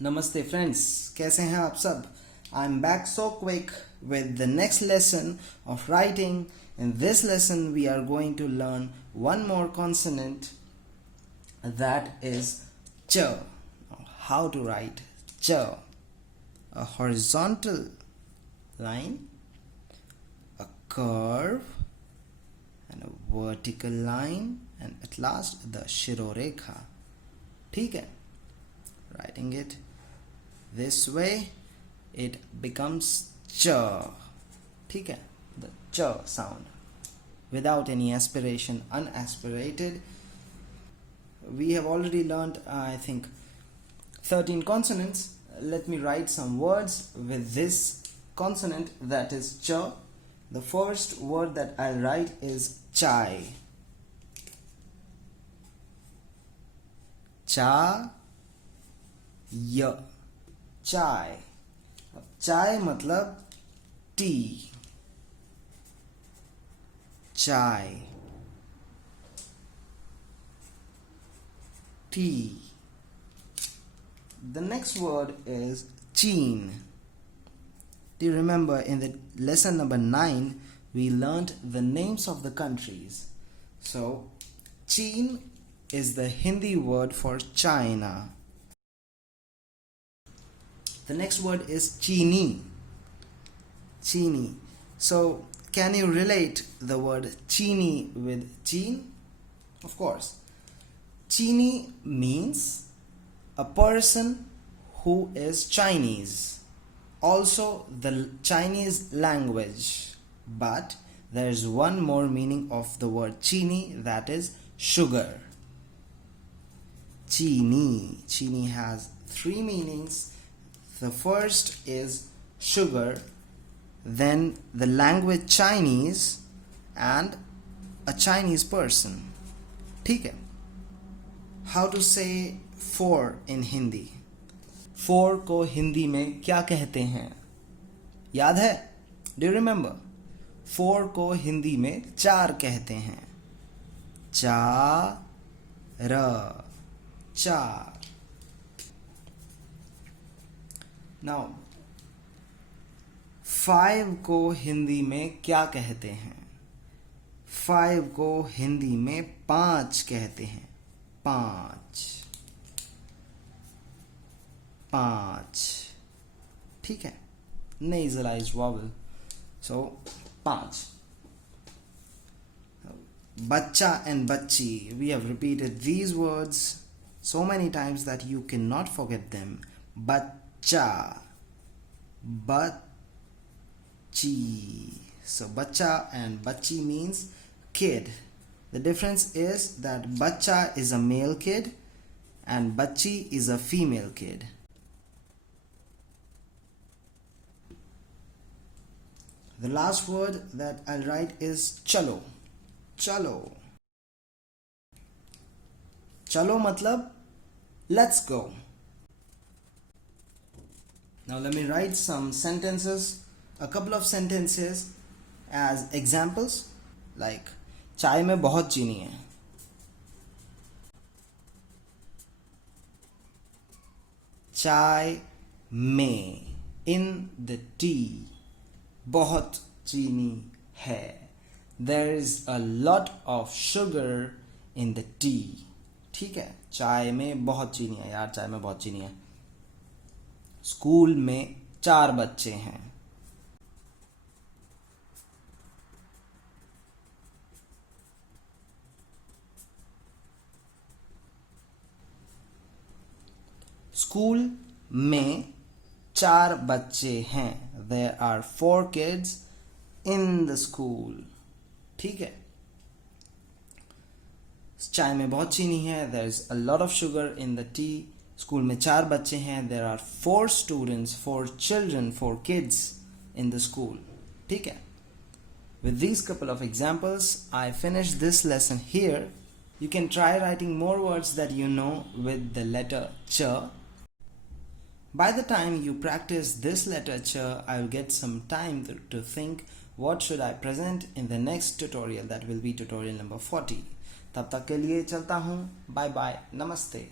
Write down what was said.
Namaste friends, कैसे हैं आप सब? I'm back so quick with the next lesson of writing. In this lesson we are going to learn one more consonant, that is ch. How to write ch? A horizontal line, a curve, and a vertical line, and at last the shirorekha. ठीक है? Writing it this way, it becomes ch. ठीक है? The ch sound without any aspiration, unaspirated. We have already learned, I think, 13 consonants. Let me write some words with this consonant, that is ch. The first word that I'll write is chai. Cha य चाय. अब चाय मतलब T. चाय, tea. The next word is cheen. Do you remember in the lesson number 9 we learnt the names of the countries? So cheen is the Hindi word for China. The next word is chini. Chini. So can you relate the word chini with cheen? Of course. Chini means a person who is Chinese. Also the Chinese language. But there is one more meaning of the word chini, that is sugar. Chini. Chini has 3 meanings. The first is sugar, then the language Chinese, and a Chinese person. ठीक है? How to say 4 in Hindi? 4 को हिंदी में क्या कहते हैं? याद है? Do you remember? 4 को हिंदी में 4 कहते हैं. चार. चार. Now 5 को हिंदी में क्या कहते हैं? 5 को हिंदी में 5 कहते हैं. 5. ठीक है? Nasalized vowel. So 5. Bachcha and bachchi. We have repeated these words so many times that you cannot forget them. Bachcha, bachchi. So bachcha and bachchi means kid. The difference is that bachcha is a male kid and bachchi is a female kid. The last word that I'll write is chalo. Chalo. Chalo matlab let's go. Now let me write some sentences, a couple of sentences as examples, like चाय में बहुत चीनी है. चाय में, in the tea, बहुत चीनी है. There is a lot of sugar in the tea. ठीक है? चाय में बहुत चीनी है. यार चाय में बहुत चीनी है. स्कूल में 4 बच्चे हैं. स्कूल में 4 बच्चे हैं. There are 4 kids in the school. ठीक है? चाय में बहुत चीनी है. There is a lot of sugar in the tea. School में 4 बच्चे हैं. There are 4 students, 4 children, 4 kids in the school. ठीक है? With these couple of examples, I finish this lesson here. You can try writing more words that you know with the letter ch. By the time you practice this letter ch, I will get some time to think what should I present in the next tutorial, that will be tutorial number 40. तब तक के लिए चलता हूँ. Bye bye. Namaste.